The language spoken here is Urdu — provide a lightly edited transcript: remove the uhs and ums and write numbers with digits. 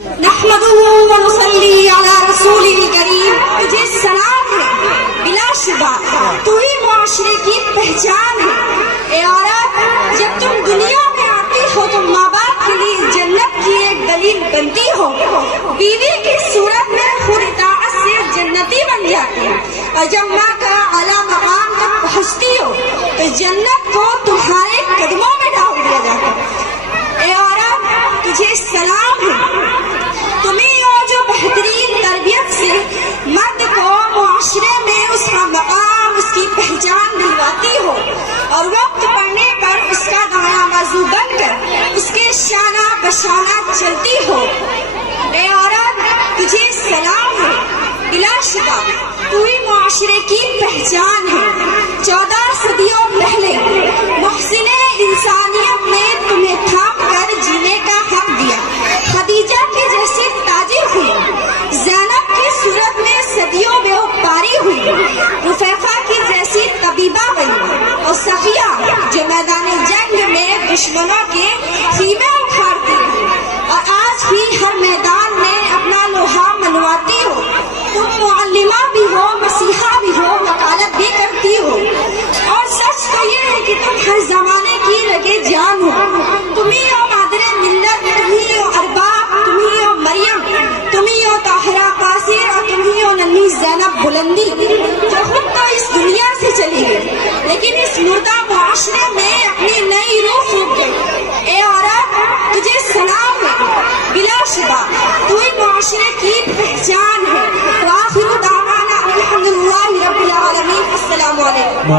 نحمدہ ونصلی علی رسول کریم. تجھے سلام ہے بلا شبہ تو ہی معاشرے کی پہچان ہے. اے عورت، جب تم دنیا میں آتی ہو تو ماں باپ کے لیے جنت کی ایک دلیل بنتی ہو. بیوی کی صورت میں خود اطاعت سے جنتی بن جاتی ہے، اور جب ماں کا اعلیٰ مقام تک پہنچتی ہو تو جنت کو تمہارے قدموں میں ڈال دیا جاتا ہے. اے عورت، تجھے سلام ہے. تمہیں ہو جو بہترین تربیت سے مرد کو معاشرے میں اس کا مقام، اس کی پہچان دلواتی ہو، اور وقت پڑنے پر اس کا دایاں بازو بن کر اس کے شانہ بشانہ چلتی ہو. اے عورت، تجھے سلام ہے. بلا شبہ تو ہی معاشرے کی پہچان ہے. 14 صدیوں پہلے محسن انسانیت نے تمہیں تھام کر جینے کا حق دیا. خدیجہ کی جیسی تاجر ہوئی، زینب کی صورت میں صدیوں میں وہ پاری ہوئی، رفیفہ کی جیسی طبیبہ بنی، اور صفیہ جو میدان جنگ میں دشمنوں کے خیمے اکھاڑتی رہی، اور آج بھی ہر میدان میں اپنا لوہا منواتی ہو. تم معلمہ بھی ہو، مسیحا بھی ہو، وکالت بھی کرتی ہو، اور سچ تو یہ ہے کہ تم ہر زمانے کی لگے جان ہو. تمہیں ہو مادر ملت، تمہیں ہو ارباب، تمہیں ہو مریم، تمہیں ہو طاہرہ قاصر، اور تمہیں ہو ننھی زینب بلندی جو خود تو اس دنیا سے چلی گئی لیکن اس مردہ معاشرے میں اپنی نئی روح پھونک گئی. اے عورت، تجھے سلام ہے. بلا شبہ تو ہی معاشرے کی پہچان ہے. وآخر دعوانا الحمدللہ رب العالمین. السلام علیکم.